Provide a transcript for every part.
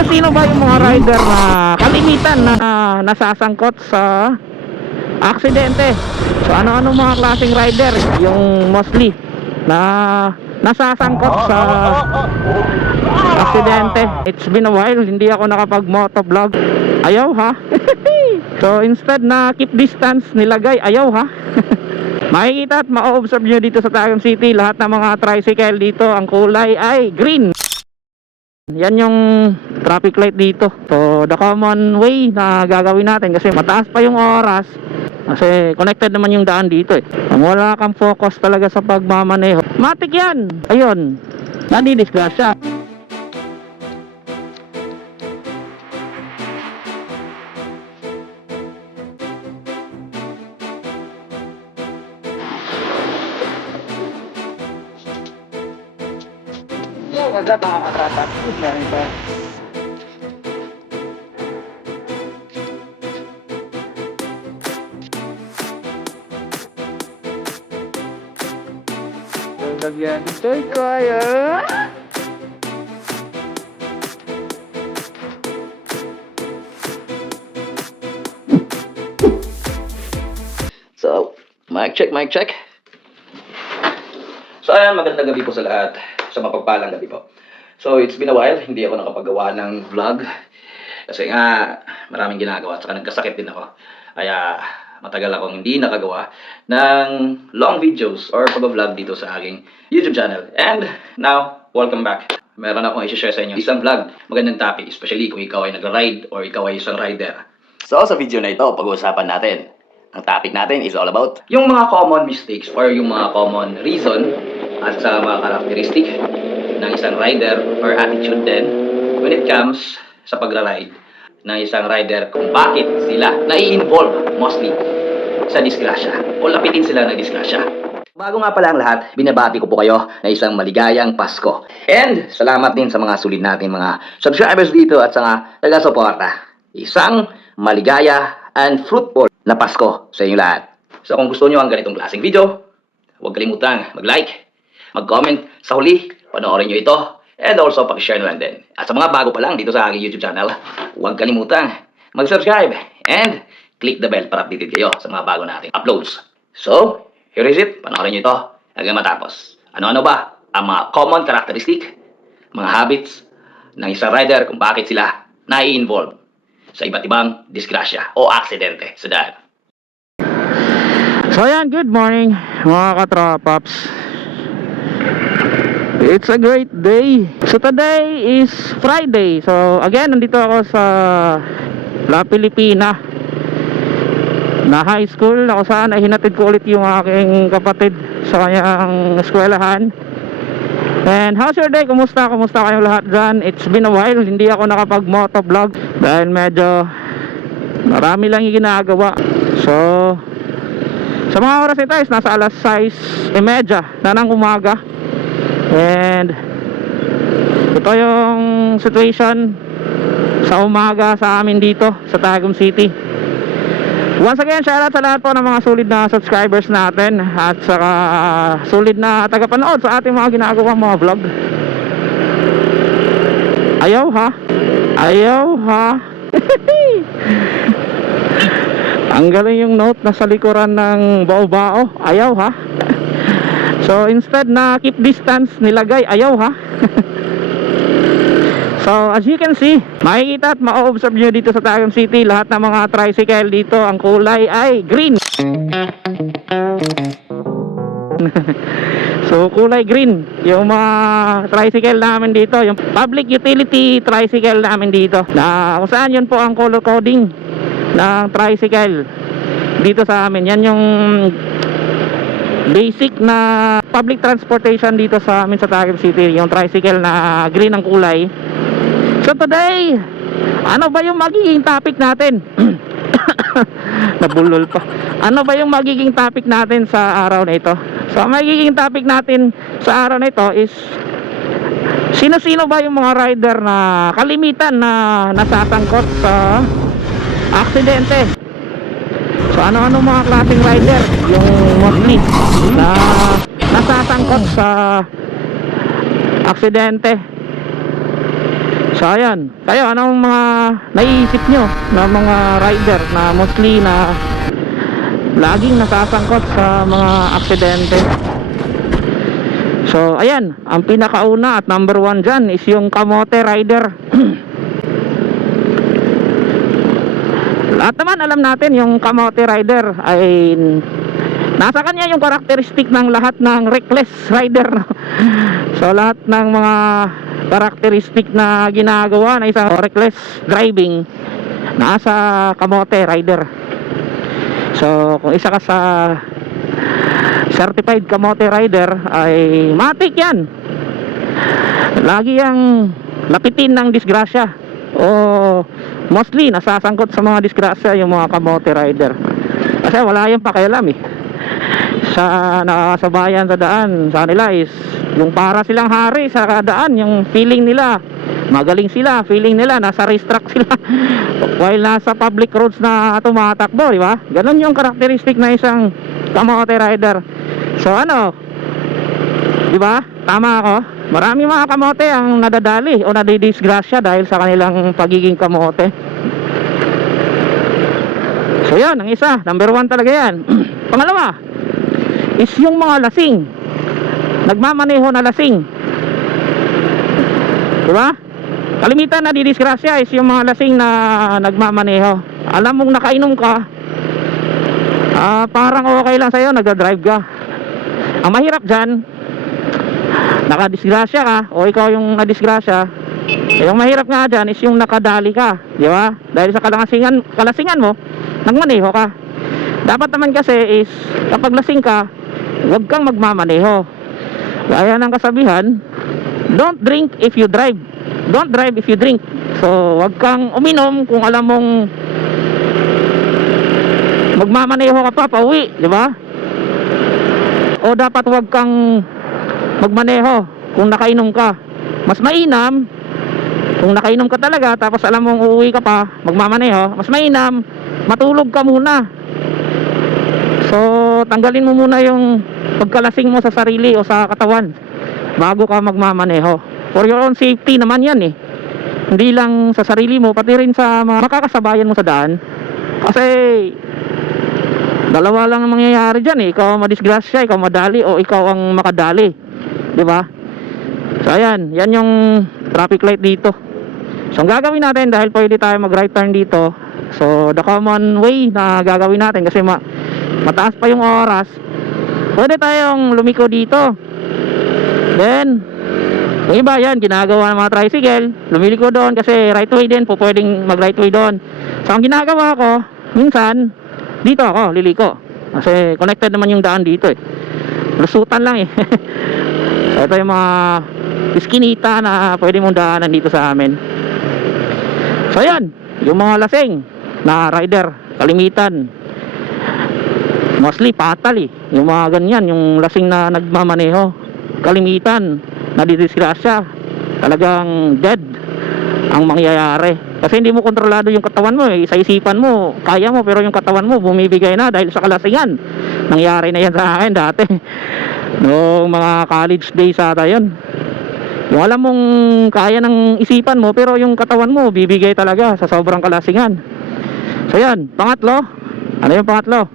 Sino-sino ba yung mga rider na kalimitan na nasasangkot sa aksidente? So ano-ano mga klaseng rider yung mostly na nasasangkot sa aksidente? It's been a while, hindi ako nakapag-motovlog. Ayaw ha. So instead na keep distance, nilagay ayaw ha. Makikita at ma-observe nyo dito sa Tagum City, lahat ng mga tricycle dito, ang kulay ay green. Yan yung traffic light dito. So the common way na gagawin natin, kasi mataas pa yung oras, kasi connected naman yung daan dito eh. Kung wala kang focus talaga sa pagmamaneho, matik yan. Ayun, nadidisgrasya. Wala ba makatratak? Meron ba? Lagyan ito'y kaya. So, mic check, mic check. So, ayan, magandang gabi po sa lahat. Sa mapagpalang gabi po. So, it's been a while, hindi ako nakapagawa ng vlog. Kasi nga, maraming ginagawa. At saka nagkasakit din ako. Kaya, matagal akong hindi nakagawa ng long videos or pag-vlog dito sa aking YouTube channel. And, now, welcome back. Meron akong i-share sa inyo isang vlog. Magandang topic, especially kung ikaw ay nagra-ride or ikaw ay isang rider. So, sa video na ito, pag-uusapan natin. Ang topic natin is all about yung mga common mistakes or yung mga common reason at sa mga characteristic ng isang rider or attitude din when it comes sa pagra-ride ng isang rider, kung bakit sila nai-involve mostly sa disgrasya o lapitin sila ng disgrasya. Bago nga pala ang lahat, binabati ko po kayo na isang maligayang Pasko. And salamat din sa mga sulit natin mga subscribers dito at sa mga taga-suporta. Isang maligaya and fruitful na Pasko sa inyo lahat. So kung gusto nyo ang ganitong klaseng video, huwag kalimutang mag-like, mag-comment sa huli, panoorin nyo ito, and also pag-share na lang din. At sa mga bago pa lang dito sa aking YouTube channel, huwag kalimutang mag-subscribe and click the bell para updated kayo sa mga bago nating uploads. So, here is it, panoorin nyo ito hanggang matapos. Ano-ano ba ang mga common characteristic, mga habits ng isang rider kung bakit sila nai-involve sa iba't ibang disgrasya o aksidente sa daan. So ayan, good morning mga katropaps. It's a great day. So today is Friday. So again, nandito ako sa La Pilipina na high school, na kung saan ay hinatid ko ulit yung aking kapatid sa kanyang eskwelahan. And how's your day? Kumusta kayong lahat dyan? It's been a while, hindi ako nakapag-motovlog dahil medyo marami lang yung ginagawa. So sa mga oras ito is nasa alas 6:30 na ng umaga. And ito yung situation sa umaga sa amin dito sa Tagum City. Once again, shoutout sa lahat po ng mga solid na subscribers natin at saka solid na tagapanood sa ating mga ginagawa mga vlog. Ayaw ha. Ayaw ha. Ang galing yung note na sa likuran ng bao-bao. Ayaw ha. So instead na keep distance, nilagay ayaw ha. So as you can see, makikita at ma-observe nyo dito sa Tagum City, lahat ng mga tricycle dito, ang kulay ay green. So kulay green yung mga tricycle namin dito, yung public utility tricycle namin dito, na kung saan yun po ang color coding ng tricycle dito sa amin. Yan yung basic na public transportation dito sa amin sa Tagum City, yung tricycle na green ang kulay. So today, ano ba yung magiging topic natin? Nabulol pa. Ano ba yung magiging topic natin sa araw na ito? So magiging topic natin sa araw na ito is sino-sino ba yung mga rider na kalimitan na nasasangkot sa aksidente. So ano-ano mga klaseng rider yung mostly na nasasangkot sa aksidente? So ayan, kayo anong mga naiisip nyo na mga rider na mostly na laging nasasangkot sa mga aksidente? So ayan, ang pinakauna at number 1 dyan is yung kamote rider. Lahat naman alam natin yung kamote rider ay nasa kanya yung karakteristik ng lahat ng reckless rider, no? So lahat ng mga karakteristik na ginagawa na isang reckless driving nasa kamote rider. So kung isa ka sa certified kamote rider ay matik yan, lagi ang lapitin ng disgrasya o mostly nasasangkot sa mga disgrasya yung mga kamote rider kasi wala yung pakialam sa nakakasabayan sa daan. Sa nila is yung para silang hari sa daan, yung feeling nila magaling sila, feeling nila nasa racetrack sila while nasa public roads na tumatakbo, di ba? Ganon yung karakteristik na isang kamote rider. So ano, di ba? Tama ako. Marami mga kamote ang nadadali o nadidisgrasya dahil sa kanilang pagiging kamote. So yun, ang isa, number 1 talaga yan. Pangalawa is yung mga lasing, nagmamaneho na lasing, diba? Kalimitan na didisgrasya is yung mga lasing na nagmamaneho. Alam mong nakainom ka, parang okay lang sa'yo, nagdadrive ka. Ang mahirap dyan, nakadisgrasya ka o ikaw yung nadisgrasya. Yung mahirap nga dyan is yung nakadali ka, diba? Dahil sa kalasingan mo, nagmaneho ka. Dapat naman kasi is kapag lasing ka, huwag kang magmamaneho. Gaya ng kasabihan, don't drink if you drive, don't drive if you drink. So huwag kang uminom kung alam mong magmamaneho ka pa pauwi, di ba? O dapat huwag kang magmaneho kung nakainom ka. Mas mainam kung nakainom ka talaga tapos alam mong uuwi ka pa magmamaneho, mas mainam matulog ka muna. So tanggalin mo muna yung pagkalasing mo sa sarili o sa katawan bago ka magmamaneho. For your own safety naman yan hindi lang sa sarili mo, pati rin sa mga makakasabayan mo sa daan. Kasi dalawa lang ang mangyayari dyan ikaw ang madisgrasya, ikaw madali o ikaw ang makadali, di ba? So ayan, yan yung traffic light dito. So ang gagawin natin, dahil pwede tayo mag right turn dito, so the common way na gagawin natin kasi mataas pa yung oras, pwede tayong lumiko dito. Then yung iba yan, ginagawa ng mga tricycle, lumiliko doon kasi right way din, pwedeng mag right way doon. So ang ginagawa ko, minsan dito ako liliko kasi connected naman yung daan dito lusutan lang So ito yung mga iskinita na pwede mong daanan dito sa amin. So yan, yung mga lasing na rider, kalimitan mostly fatal yung mga ganyan, yung lasing na nagmamaneho, kalimitan nadidisgrasya, talagang dead ang mangyayari kasi hindi mo kontrolado yung katawan mo sa isipan mo kaya mo, pero yung katawan mo bumibigay na dahil sa kalasingan. Nangyari na yan sa akin dati noong mga college days ata yun. Yung alam mong kaya ng isipan mo pero yung katawan mo bibigay talaga sa sobrang kalasingan. So yan, pangatlo. Ano yung pangatlo?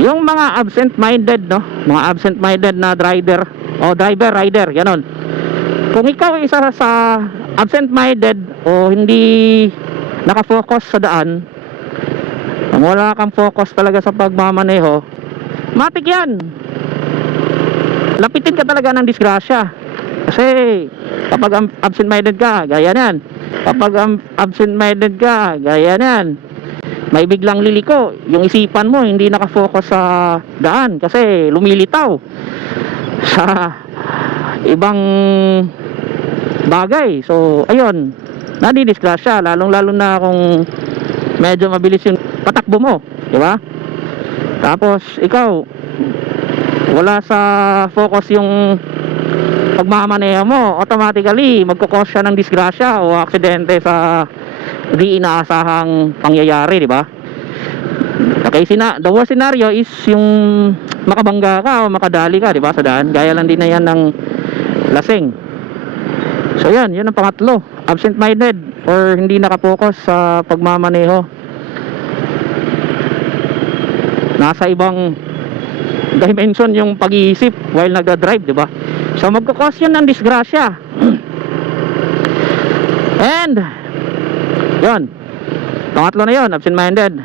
Yung mga absent-minded, no? Mga absent-minded na driver, rider, ganon. Kung ikaw isa sa absent-minded o hindi nakafocus sa daan, kung wala kang focus talaga sa pagmamaneho, matik yan, lapitin ka talaga ng disgrasya. Kasi kapag absent-minded ka, gaya yan. Kapag absent-minded ka, gaya yan, may biglang liliko, yung isipan mo hindi nakafocus sa daan kasi lumilitaw sa ibang bagay. So ayun, nadidisgrasya, lalong lalo na kung medyo mabilis yung patakbo mo, di ba? Tapos ikaw wala sa focus yung pagmamaneho mo, automatically magkukos siya ng disgrasya o aksidente sa di inaasahang pangyayari, di ba? Okay, the worst scenario is yung makabangga ka o makadali ka, di ba, sa daan. Gaya lang din na yan ng lasing. So yan ang pangatlo, absent-minded or hindi nakapokus sa pagmamaneho. Nasa ibang dimension yung pag-iisip while nagda-drive, di ba? So magkakos yun ng disgrasya. And yun, pangatlo na yun, absent-minded.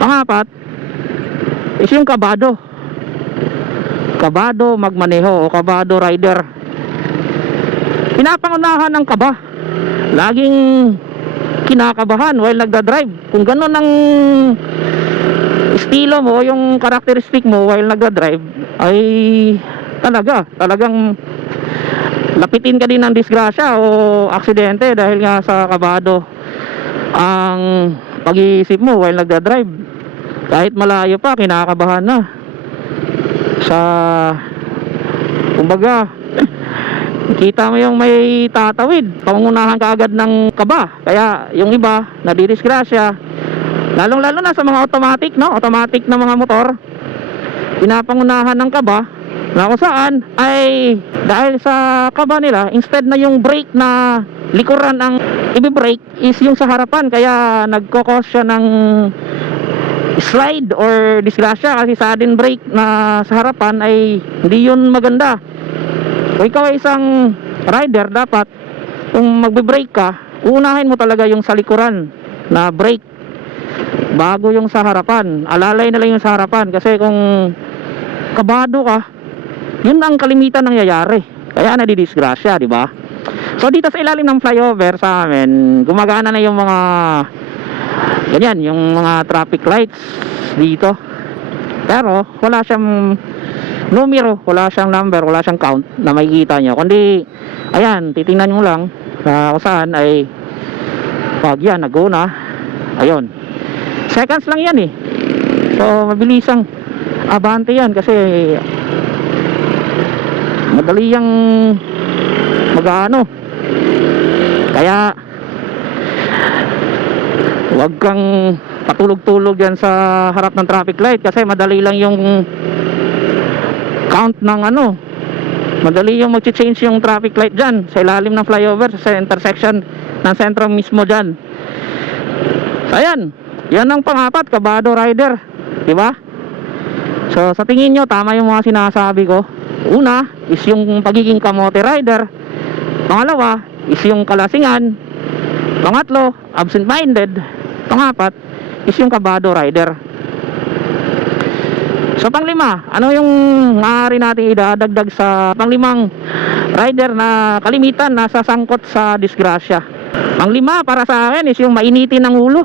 Pangapat is yung kabado magmaneho o kabado rider. Pinapangunahan ng kaba, laging kinakabahan while nagda-drive. Kung gano'n ang estilo mo, yung characteristic mo while nagda-drive, ay talagang lapitin ka din ng disgrasya o aksidente dahil nga sa kabado ang pag-iisip mo while nagda-drive. Kahit malayo pa, kinakabahan na sa, kumbaga, kita mo yung may tatawid, pangungunahan ka agad ng kaba. Kaya yung iba nadidisgrasya, lalong lalo na sa mga automatic na mga motor, pinapangunahan ng kaba na kung saan ay dahil sa kaba nila, instead na yung brake na likuran ang i-brake is yung sa harapan, kaya nagkokos siya ng slide or disgrasya kasi sudden brake na sa harapan ay hindi yun maganda. Kung ikaw ay isang rider, dapat kung magbe-brake ka, uunahin mo talaga yung sa likuran na brake bago yung sa harapan. Alalay na lang yung sa harapan kasi kung kabado ka, yun ang kalimitan nangyayari. Kaya nadidisgrasya, di ba? So dito sa ilalim ng flyover sa amin, gumagana na yung mga ganyan, yung mga traffic lights dito. Pero wala siyang numero, wala siyang number, wala siyang count na makikita nyo. Kundi, ayan, titingnan nyo lang kung saan ay pag yan, nag-una, ayun. Seconds lang yan eh. So, mabilisang abante yan kasi madali yung mag-ano. Kaya huwag kang patulog-tulog yan sa harap ng traffic light kasi madali lang yung count ng ano, madali yung mag-change yung traffic light dyan sa ilalim ng flyover, sa intersection ng sentro mismo dyan. So ayan, yan ang pangapat, kabado rider, diba? So sa tingin nyo, tama yung mga sinasabi ko. Una is yung pagiging kamote rider, pangalawa is yung kalasingan, pangatlo absent-minded, pangapat is yung kabado rider. So panglima, ano yung maaari natin idadagdag sa panglimang rider na kalimitan nasa sangkot sa disgrasya? Panglima para sa akin is yung mainitin ng ulo.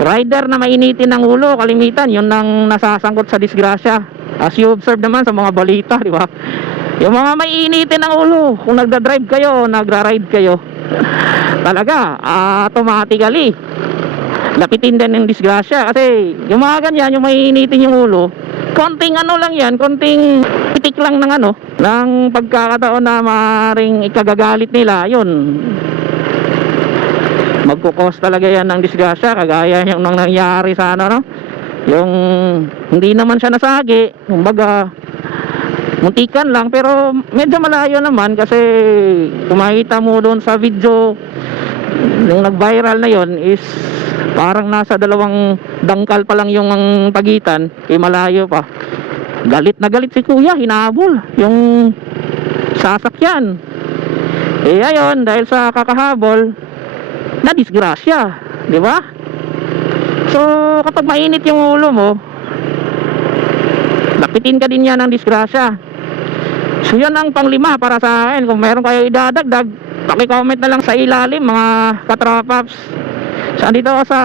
Rider na mainitin ng ulo, kalimitan yun ang nasasangkot sa disgrasya. As you observe naman sa mga balita, di ba? Yung mga mainitin ng ulo, kung nagda-drive kayo, nagra-ride kayo, talaga, automatically lapitin din ng disgrasya kasi yung mga ganyan, yung mainitin yung ulo, konting ano lang yan, konting pitik lang ng ano, ng pagkakataon na maaaring ikagagalit nila, yun, magkukos talaga yan ng disgrasya, kagaya yung nang nangyari sa ano, no? Yung hindi naman siya nasagi, kumbaga muntikan lang pero medyo malayo naman kasi kung makita mo doon sa video yung nag-viral na yon is parang nasa dalawang dangkal pa lang yung pagitan, malayo pa. Galit na galit si kuya, hinabol yung sasakyan. Ayun, dahil sa kakahabol na disgrasya, di ba? So kapag mainit yung ulo mo, lapitin ka din yan ng disgrasya. So yan ang panglima para sa akin. Kung meron kayo idadagdag, paki-comment na lang sa ilalim mga katropaps. So andito ako sa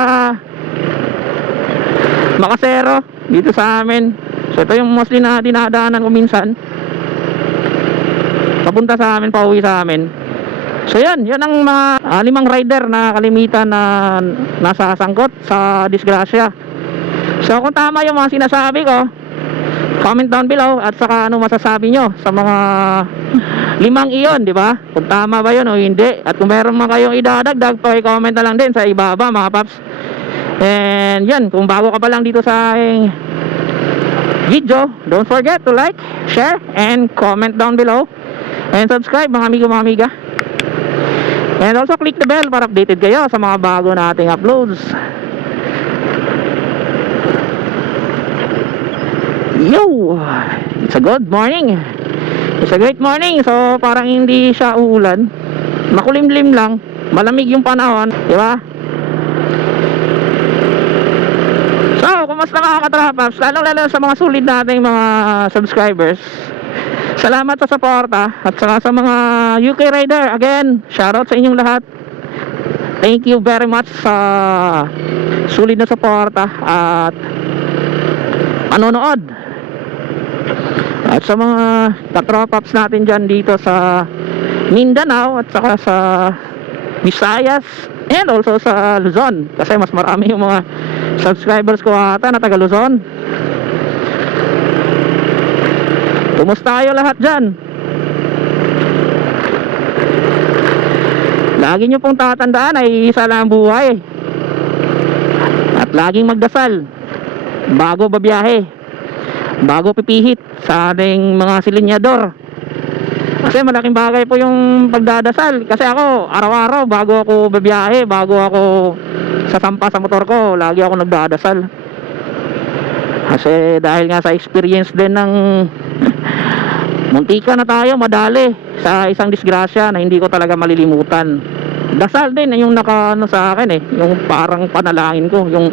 Makasero, dito sa amin. So ito yung mostly na dinadaanan ko minsan, papunta sa amin, pauwi sa amin. So yan ang mga limang rider na kalimitan na nasa sangkot sa disgrasya. So kung tama yung mga sinasabi ko, comment down below at saka ano masasabi nyo sa mga limang iyon, di ba? Kung tama ba yun o hindi. At kung meron man kayong idadagdag, paki-comment na lang din sa ibaba mga paps. And yan, kung bago ka pa lang dito sa aking video, don't forget to like, share, and comment down below. And subscribe mga amigo mga amiga. And also click the bell para updated kayo sa mga bago nating uploads. Yo! It's a good morning. It's a great morning. So parang hindi siya uulan. Makulimlim lang. Malamig yung panahon, di ba? So, kumusta mga katrapaps? Lalo sa mga sulit nating mga subscribers. Salamat sa suporta at saka sa mga UK Rider. Again, shoutout sa inyong lahat. Thank you very much sa sulit na suporta at panonood. At sa mga katrapaps natin dyan dito sa Mindanao at saka sa Visayas and also sa Luzon, kasi mas marami yung mga subscribers ko ata na taga Luzon. Kumusta kayo lahat dyan? Lagi nyo pong tatandaan ay isa lang ang buhay. At laging magdasal bago babiyahe, bago pipihit sa ating mga silinyador. Kasi malaking bagay po yung pagdadasal. Kasi ako, araw-araw bago ako babiyahe, bago ako sasampa sa motor ko, lagi ako nagdadasal. Kasi dahil nga sa experience din ng muntika na tayo madali sa isang disgrasya na hindi ko talaga malilimutan. Dasal din yung nakaano sa akin yung parang panalangin ko, yung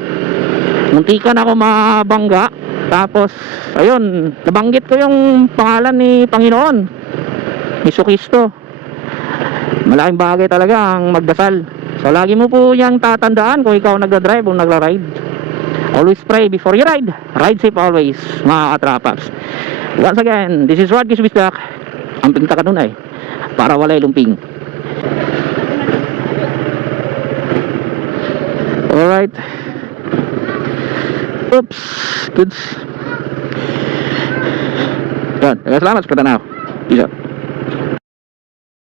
muntika na ako mabangga. Tapos ayun, nabanggit ko yung pangalan ni Panginoon Jesucristo. Malaking bagay talaga ang magdasal. So lagi mo po yang tatandaan kung ikaw nagdadrive o nagra-ride. Always pray before you ride. Ride safe always, mga katrapaps. Once again, this is Rod Kisbisdak. Amping takadunay para walay lumping. Alright. Oops. Goods. Yan. Salamat sa katanaw. Peace out.